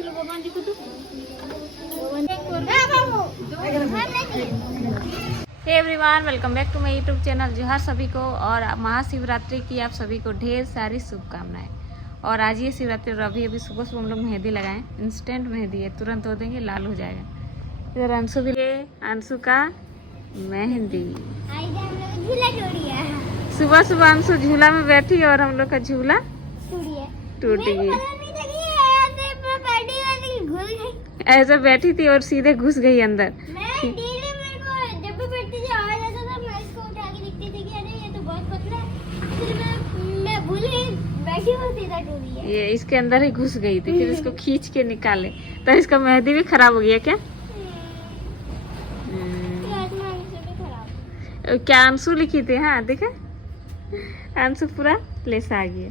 चलो भगवान जी को तो hey everyone, welcome back to my YouTube channel. जोहार सभी को और महाशिवरात्रि की आप सभी को ढेर सारी शुभकामनाएं। और आज ये शिवरात्रि और अभी सुबह सुबह हम लोग मेहंदी लगाएं। इंस्टेंट मेहंदी है, तुरंत हो देंगे, लाल हो जाएगा। इधर अंशु भी, अंशु का मेहंदी। सुबह सुबह अंशु झूला में बैठी और हम लोग का झूला टूट गया। ऐसे बैठी थी और सीधे घुस गई अंदर। ये इसके अंदर ही घुस गई थी, फिर इसको खींच के निकाले तो इसका मेहंदी भी खराब हो गया। क्या क्या अंशु लिखी थी? हाँ देखे, अंशु पूरा लेस आ गया।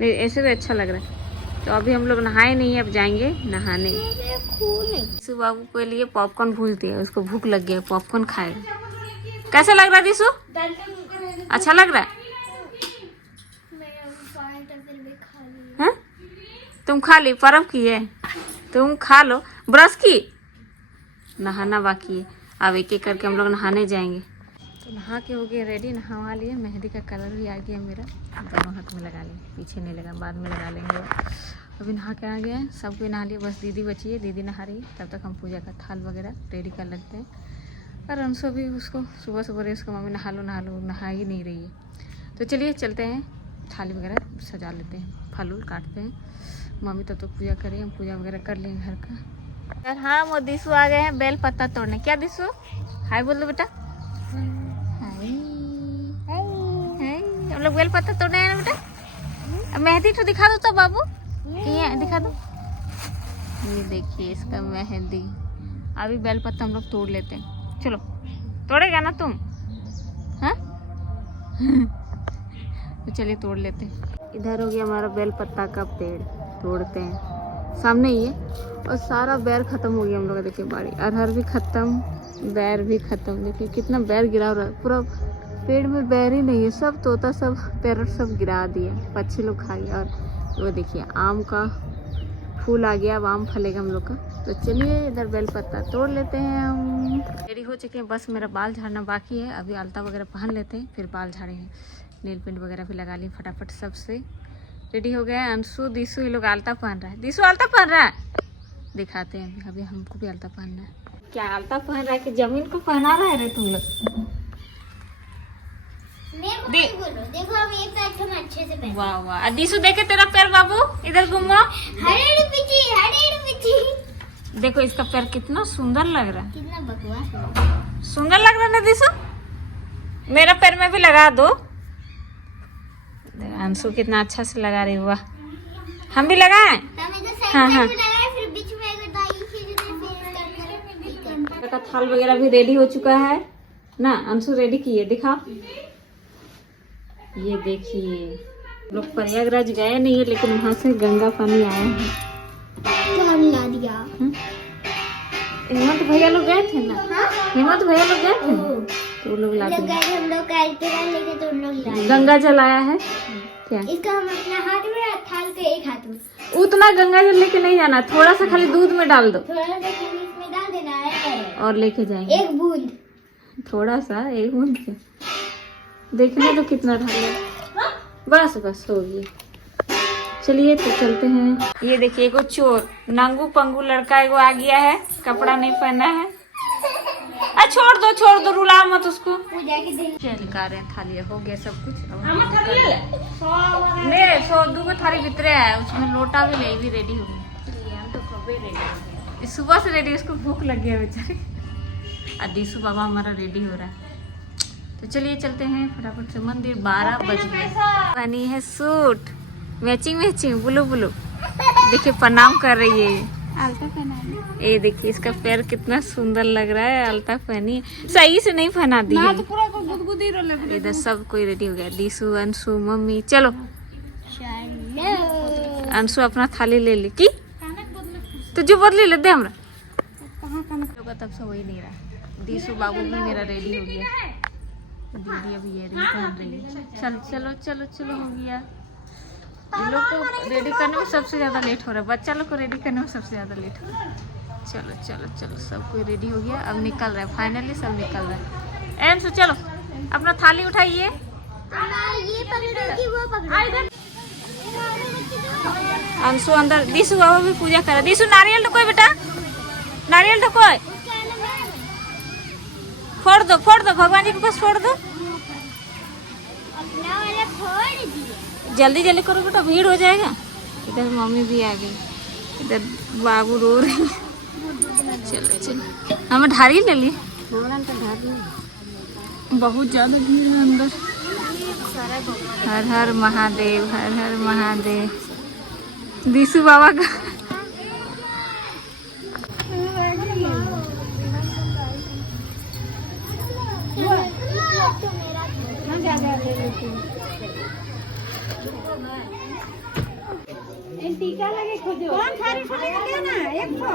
नहीं ऐसे भी अच्छा लग रहा है। तो अभी हम लोग नहाए नहीं है, अब जाएंगे नहाने। दिशु बाबू के लिए पॉपकॉर्न भूल दिया, उसको भूख लग गया, पॉपकॉर्न खाएगा। कैसा लग रहा है दिशु? अच्छा लग रहा है? हाँ? तुम खा ली, पर्व की है, तुम खा लो। ब्रश की, नहाना बाकी है। अब एक एक करके हम लोग नहाने जाएंगे। तो नहा के हो गए रेडी, नहा लिए। मेहंदी का कलर भी आ गया मेरा, दोनों हाथ में लगा लेंगे, पीछे नहीं लगा, बाद में लगा लेंगे। अभी नहा के आ गए, सब कोई नहा लिया, बस दीदी बची है, दीदी नहा रही है। तब तक हम पूजा का थाल वगैरह रेडी कर लगते हैं। और अंशु भी, उसको सुबह सुबह उसको मम्मी नहा लो, नहा ही नहीं रही है। तो चलिए चलते हैं, थाली वगैरह सजा लेते हैं, फल उल काटते हैं। मम्मी तब तो पूजा करें, हम पूजा वगैरह कर लेंगे घर का। यार हाँ, वो दिशु आ गए हैं बेल पत्ता तोड़ने। क्या दिशु, हाय बोल दो बेटा। हम लोग बेल पत्ता तोड़ने आए ना बेटा। अब मेहंदी तो दिखा दो तो बाबू, ये दिखा दो। ये देखिए इसका मेहंदी। अभी बेल पत्ता हम लोग तोड़ लेते हैं। चलो, तोड़ेगा ना तुम? हाँ तो चलिए तोड़ लेते हैं। इधर हो गया हमारा बेल पत्ता का पेड़, तोड़ते हैं। सामने ही है। और सारा बैर खत्म हो गया हम लोग का। देखिए बाड़ी, अरहर भी खत्म, बैर भी खत्म। देखिए कितना बैर गिरा रहा है, पूरा पेड़ में बैर ही नहीं है, सब तोता सब पैरट सब गिरा दिया, पक्षी लोग खा गया। और वो देखिए आम का फूल आ गया, अब आम फलेगा हम लोग का। तो चलिए इधर बेल पत्ता तोड़ लेते हैं हम। रेडी हो चुके हैं, बस मेरा बाल झाड़ना बाकी है। अभी आलता वगैरह पहन लेते हैं, फिर बाल झाड़ेंगे। नेल पेंट वगैरह भी लगा लिए फटाफट। सबसे रेडी हो गया। अंशु दिशु ये लोग आलता पहन रहा है। दिशु आलता पहन रहा है, दिखाते हैं अभी हमको भी आलता पहनना है। क्या आलता पहन रहा है कि जमीन को पहना रहा है रे तुम लोग? देखो अब एक साथ हम अच्छे से पहन। वाह वाह, दिशु देखे तेरा पैर बाबू, इधर घूमो। देखो इसका पैर कितना सुंदर लग रहा है, कितना बकवास सुंदर लग रहा है ना दिशु। मेरा पैर में भी लगा दो। अंशु कितना अच्छा से लगा रही। वाह, हम भी लगाएं? हाँ हाँ। का थाल वगैरह भी रेडी हो चुका है ना। अंशु रेडी किए, दिखा। ये देखिए लोग प्रयागराज गए नहीं है, लेकिन वहां से गंगा पानी आया है। हेमंत भैया लोग गए थे ना। हेमंत भैया लोग गए थे तो वो लोग ला दिए। गंगा जल आया है क्या? इसका हम अपना हाथ में, थाल के एक हाथ में। उतना गंगा जल लेके नहीं जाना, थोड़ा सा खाली दूध में डाल दो, थोड़ा सा इसमें डाल देना है और लेके जाएंगे। एक बूंद, थोड़ा सा, एक बूंद के देखने तो कितना डाले। बस बस हो गया। चलिए तो चलते हैं। ये देखिए एगो चोर नंगू पंगू लड़का एगो आ गया है, कपड़ा नहीं पहना है। छोड़ दो, रुला मत उसको। क्या निकाल रहे हैं? थाली हो गया सब कुछ। नहीं, 102 थाली भीतरे है, उसमें लोटा भी ले भी रेडी हो गई। हम तो कब रेडी हो गए, सुबह से रेडी। उसको भूख लग गया बेचारे। और दिशु बाबा हमारा रेडी हो रहा है। तो चलिए चलते हैं फटाफट से मंदिर। 12 बज गए। बनी है सूट, मैचिंग ब्लू। देखिए प्रणाम कर रही है। आलता पहना है। ये देखिए इसका पैर कितना सुंदर लग रहा है। आलता पहनी, सही से नहीं पहना दी है। इधर सब कोई रेडी हो गया। दिशु, अंशु, मम्मी। चलो अंशु अपना थाली ले ली की तो जो बदली ले दे हमरा। तब से वही नहीं रहा। दिशु बाबू भी मेरा रेडी हो गया। दीदी अभी ये पहन रही है। चलो हो गया। इन लोग को रेडी करने में सबसे ज़्यादा लेट हो रहा है, बच्चा लोग को रेडी करने में सबसे ज़्यादा लेट हो रहा है। चलो चलो चलो, सब कोई रेडी हो गया, अब निकल रहा है, फाइनली सब निकल रहा है। एम से चलो, अपना थाली उठाइए। ये पकड़ो कि वो पकड़ो। अंशु अंदर, दिशु बाबा भी पूजा कर। दिशु नारियल ढकोय बेटा, नारियल ढकोय, फोड़ दो भगवान जी के पास फोड़ दो। अपना वाला फोड़ दिया। जल्दी जल्दी करो बेटा, भीड़ हो जाएगा। इधर मम्मी भी आ गई, इधर बाबू रो रहे हैं। चलो चलो, हमें ढारी ले ली, बहुत ज़्यादा भीड़ है अंदर। हर हर महादेव, हर हर महादेव। दिशु बाबा का टीका लगे खोजो। कौन थारी उठा ले ना एक ठो।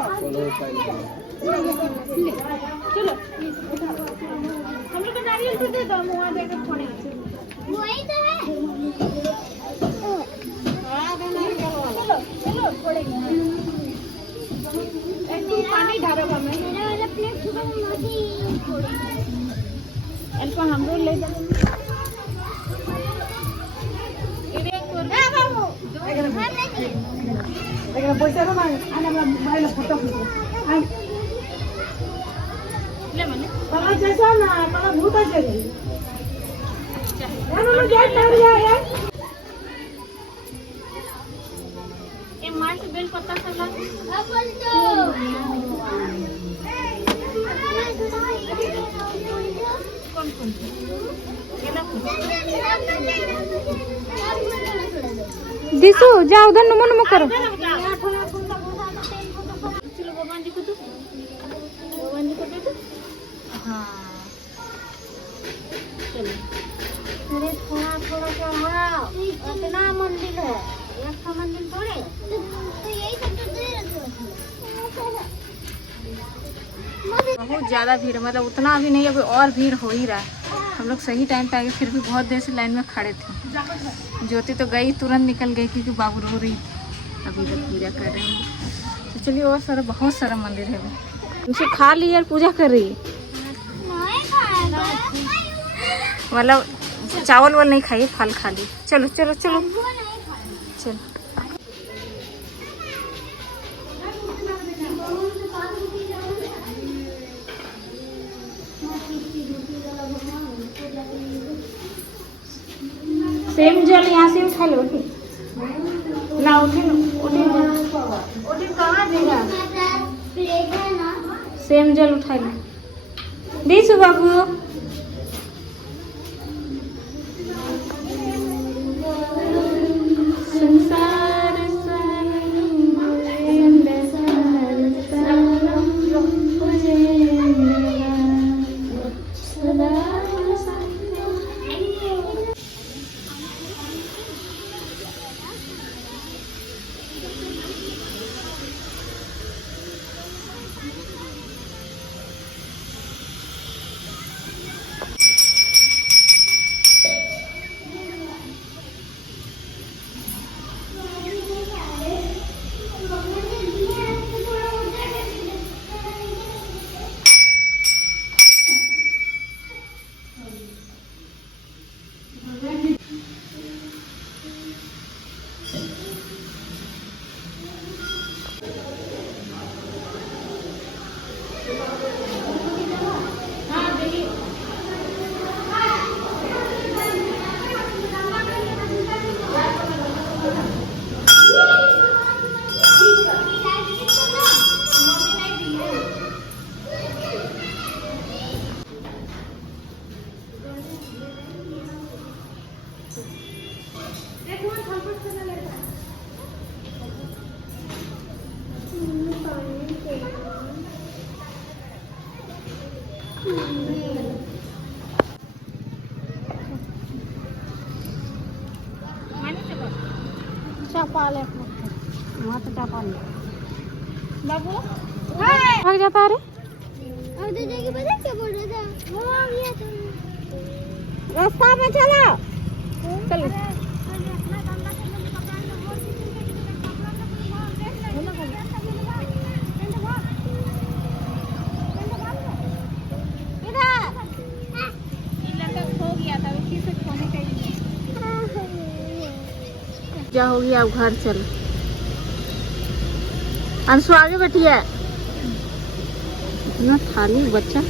चलो हम लोग को नारियल तो दे दो, मुआ दे के फोड़े। वही तो है। चलो चलो फोड़ेंगे। एक टू पानी डालो हमें। मेरा वाला प्लेट सुबह मम्मी फोड़ी। एल्पा हम लोग ले जाओ। लेकिन पैसा ना आने वाला मोबाइल फोटो खींचो। ले मने पाला जैसा ना पाला भूत आ जाएगी। यार हम गेट लग गया यार। ये मार से बेल पत्ता सब ला। अब बोल दो। कौन कौन ये ना दिशु जाओ, उधर नमो नमो करो। चलो भगवान जी को दो, भगवान जी को दे दो। हाँ चलो, अरे थोड़ा थोड़ा चढ़ाओ, इतना मंदिर है, एक का मंदिर थोड़े। तो यही सब तो दे रखो। बहुत ज़्यादा भीड़, मतलब उतना भी नहीं, अभी और भीड़ हो ही रहा है। हम लोग सही टाइम पे आ गए, फिर भी बहुत देर से लाइन में खड़े थे। ज्योति तो गई, तुरंत निकल गई क्योंकि बाबू रो रही। अभी तक पूजा कर रहे हैं। तो चलिए, और सारा बहुत सारा मंदिर है। उनसे खा ली और पूजा कर रही है, नहीं खाएगा। मतलब चावल वाल नहीं खाइए, फल खा ली। चलो चलो चलो वो नहीं खाएगा। चलो। सेम जल यहाँ से उठा लो ना, उठे कहाँ देगा। प्लेट है ना। सेम जल उठा लो। दिशु बाबू, संसार चापाल है वहाँ तो चापाल बाबू भाग जाता है। और तो जगह पता क्या बोल रहा था, वो आ गया था। रास्ता में चलो। चलो अपना गंदा से पूजा होगी, अब घर चलो। अंशु आगे बैठी है, इतना थाली बच्चा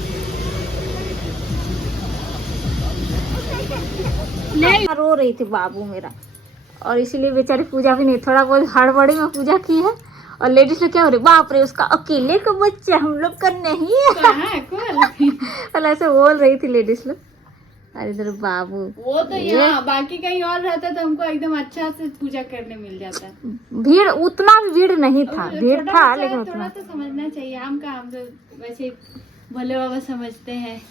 रो रही थी बाबू मेरा, और इसीलिए बेचारी पूजा भी नहीं, थोड़ा बहुत हड़बड़ी में पूजा की है। और लेडीज लोग क्या हो रही, बाप रे उसका अकेले का बच्चा, हम लोग का नहीं है। और ऐसे बोल रही थी लेडीज लोग। अरे इधर बाबू, वो तो यहाँ बाकी कहीं और रहता तो हमको एकदम अच्छा से पूजा करने मिल जाता। भीड़ उतना भीड़ नहीं था, भीड़ था लेकिन उतना थोड़ा तो समझना चाहिए। हम तो वैसे भोले बाबा समझते हैं।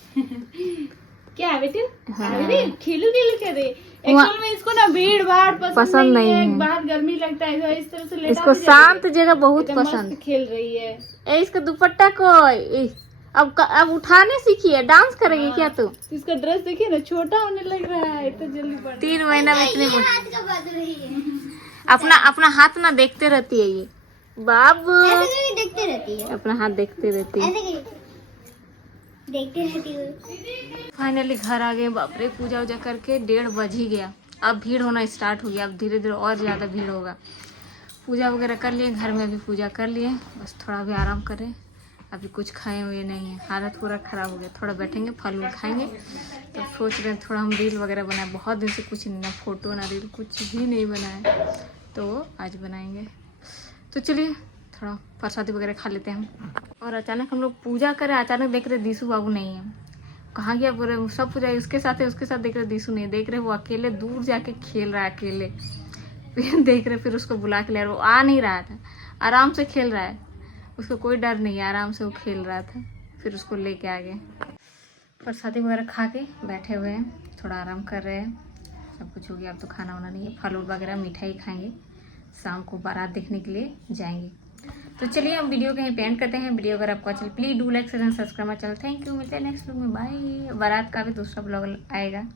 क्या है बेटे? हाँ। खिलू कर रही। एक्चुअल में इसको ना भीड़ भाड़ पसंद नहीं है। बाहर गर्मी लगता है, तो इस तरह से लेटा इसको शांत जगह बहुत पसंद। खेल रही है। इसका दुपट्टा को अब उठाने सीखी है, डांस करेगी क्या तू? इसका ड्रेस देखिए ना, छोटा होने लग रहा है तो जल्दी बढ़। 3 महीना में इतनी अपना हाथ ना देखते रहती है ये बाबू, देखते रहती है, अपना हाथ देखते रहती है। देखते रहती है। फाइनली घर आ गए। बाप रे, पूजा वूजा करके 1:30 बज ही गया। अब भीड़ होना स्टार्ट हो गया, अब धीरे धीरे और ज़्यादा भीड़ होगा। पूजा वगैरह कर लिए, घर में भी पूजा कर लिए, बस थोड़ा भी आराम करें। अभी कुछ खाए हुए नहीं है, हालत पूरा ख़राब हो गया। थोड़ा बैठेंगे, फल वूल खाएंगे। तो सोच रहे हैं थोड़ा हम रील वगैरह बनाए, बहुत दिन से कुछ नहीं, ना फोटो ना रील, कुछ भी नहीं बनाया, तो आज बनाएंगे। तो चलिए थोड़ा प्रसादी वगैरह खा लेते हैं हम। और अचानक हम लोग पूजा करें, अचानक देख रहे दिशु बाबू नहीं है, कहाँ गया? पूरे सब पूजा उसके साथ है, उसके साथ देख रहे दिशु नहीं, देख रहे वो अकेले दूर जाके खेल रहा है अकेले। फिर देख रहे, फिर उसको बुला के ले, वो आ नहीं रहा था, आराम से खेल रहा है, उसको कोई डर नहीं है, आराम से वो खेल रहा था। फिर उसको लेके आ गए। प्रसादी वगैरह खा के बैठे हुए हैं, थोड़ा आराम कर रहे हैं। सब कुछ हो गया, अब तो खाना वाना नहीं है, फल वगैरह मिठाई खाएंगे, शाम को बारात देखने के लिए जाएंगे। तो चलिए हम वीडियो कहीं पे एंड करते हैं। वीडियो अगर आपको अच्छा please do like share and subscribe my channel. Thank you, मिलते हैं नेक्स्ट व्लॉग में, बाय। बारात का भी दूसरा ब्लॉग आएगा।